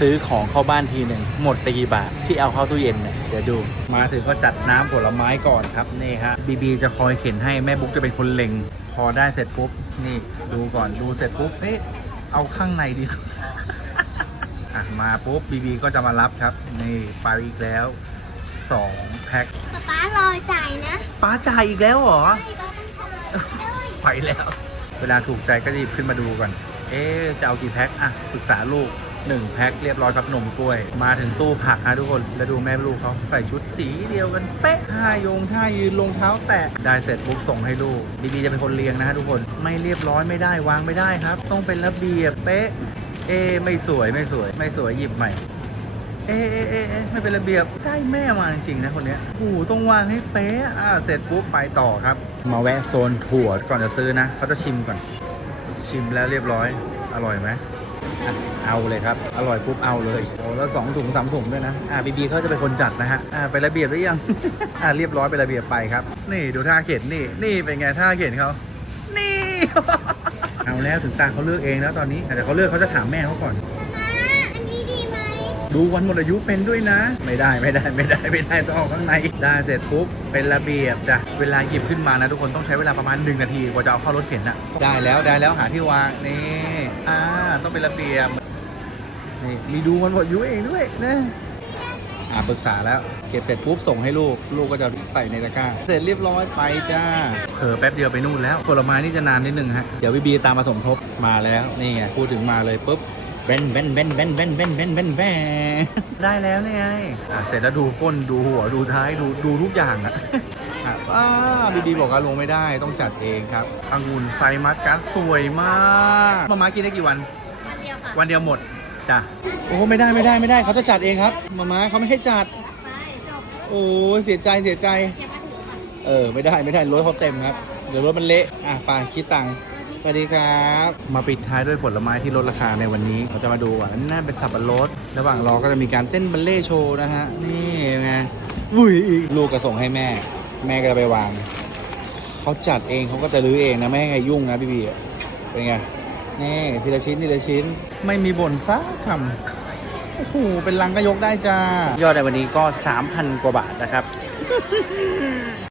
ซื้อของเข้าบ้านทีหนึ่งหมดไปกี่บาทที่เอาเข้าตู้เย็นเนี่ยเดี๋ยวดู มาถึงก็จัดน้ำผลไม้ก่อนครับนี่ฮะบีบีจะคอยเข็นให้แม่บุ๊กจะเป็นคนเล็ง พอได้เสร็จปุ๊บนี่ดูก่อนดูเสร็จปุ๊บเอ๊ะเอาข้างในดีอะมาปุ๊บบีบีก็จะมารับครับนี่ไปอีกแล้วสองแพ็คป๊าป๊ารอจ่ายนะป้าจ่ายอีกแล้วเหรอใช่ป๊าต้องจ่ายเลยไปแล้ว เวลาถูกใจก็หยิบขึ้นมาดูก่อน เอ๊ะจะเอากี่แพ็คอะปรึกษาลูก หนึ่งแพ็คเรียบร้อยครับนมกล้วย มาถึงตู้ผักนะทุกคน แล้วดูแม่ลูกเขาใส่ชุดสีเดียวกันเป๊ะท่ายงท่ายืนรองเท้าแตะได้เสร็จปุ๊บส่งให้ลูกบีบีจะเป็นคนเรียงนะฮะทุกคนไม่เรียบร้อยไม่ได้วางไม่ได้ครับ ต้องเป็นระเบียบเป๊ะเอไม่สวยไม่สวย ไม่สวยหยิบใหม่เอ๊ะเอ๊ะเอ๊ะเอไม่เป็นระเบียบได้แม่มาจริงๆนะคนเนี้ยโอ้โหต้องวางให้เป๊ะอ่าเสร็จปุ๊บไปต่อครับ มาแวะโซนถั่วก่อนจะซื้อนะเขาจะชิมก่อน ชิมแล้วเรียบร้อย อร่อยไหม อะเอาเลยครับ อร่อยปุ๊บเอาเลยโอ้แล้วสองถุงสามถุงด้วยนะ อ่าบีบีเขาจะเป็นคนจัดนะฮะ อ่าไประเบียบหรือยัง อ่าเรียบร้อยไประเบียบไปครับ นี่ดูท่าเข็นนี่ นี่เป็นไงท่าเข็นเขา นี่ เอาแล้วถึงตาเขาเลือกเองแล้วตอนนี้แต่เขาเลือกเขาจะถามแม่เขาก่อนนะอันนี้ดีไหมดูวันหมดอายุเป็นด้วยนะ ไม่ได้ไม่ได้ไม่ได้ไม่ได้ต้องเอาข้างในได้เสร็จปุ๊บเป็นระเบียบจ้ะเวลาหยิบขึ้นมานะทุกคนต้องใช้เวลาประมาณ 1 นาทีกว่าจะเอาเข้ารถเข็นนะได้แล้วได้แล้วหาที่วางนี่ อ่าต้องเป็นระเบียบนี่มีดูวันหมดอายุเองด้วยนะอ่าปรึกษาแล้วเก็บเสร็จปุ๊บส่งให้ลูก ลูกก็จะใส่ในตะกร้า เสร็จเรียบร้อยไปจ้าเผลอแป๊บเดียวไปนู่นแล้วผลไม้นี่จะนานนิดนึงฮะเดี๋ยวบีบีตามมาสมทบมาแล้วนี่ไงพูดถึงมาเลยปุ๊บเบนเบนเบนเบนเบนเบนเบนเบนเบนได้แล้วนี่ไงอะเสร็จแล้วดูก้นดูหัวดูท้ายดูดูทุกอย่างอะ อะอ้าบีบีบอกว่าลงไม่ได้ต้องจัดเองครับองุ่นไซมัสการ์ดสวยมากมามากินได้กี่วัน วันเดียวค่ะวันเดียวหมดจ้ะโอ้ไม่ได้ไม่ได้ไม่ได้เขาจะจัดเองครับ มามาเขาไม่ให้จัดไปจบโอ้ยเสียใจเสียใจเทียบมาถึงค่ะเออไม่ได้ไม่ได้รถเขาเต็มครับ เดี๋ยวรถมันเละอะไปคิดตังค์สวัสดีครับ มาปิดท้ายด้วยผลไม้ที่ลดราคาในวันนี้ เราจะมาดูอะนี่น่าเป็นสับปะรดระหว่างรอก็จะมีการเต้นบัลเล่ต์โชว์นะฮะ นี่ไงวุ้ยลูกก็ส่งให้แม่ แม่ก็จะไปวาง เขาจัดเองเขาก็จะรื้อเองนะ ไม่ให้ใครยุ่งนะพี่บีเป็นไง นี่ทีละชิ้นทีละชิ้น ไม่มีบ่นซักคำโอ้โหเป็นลังก็ยกได้จ้า ยอดในวันนี้ก็ 3,000 กว่าบาทนะครับ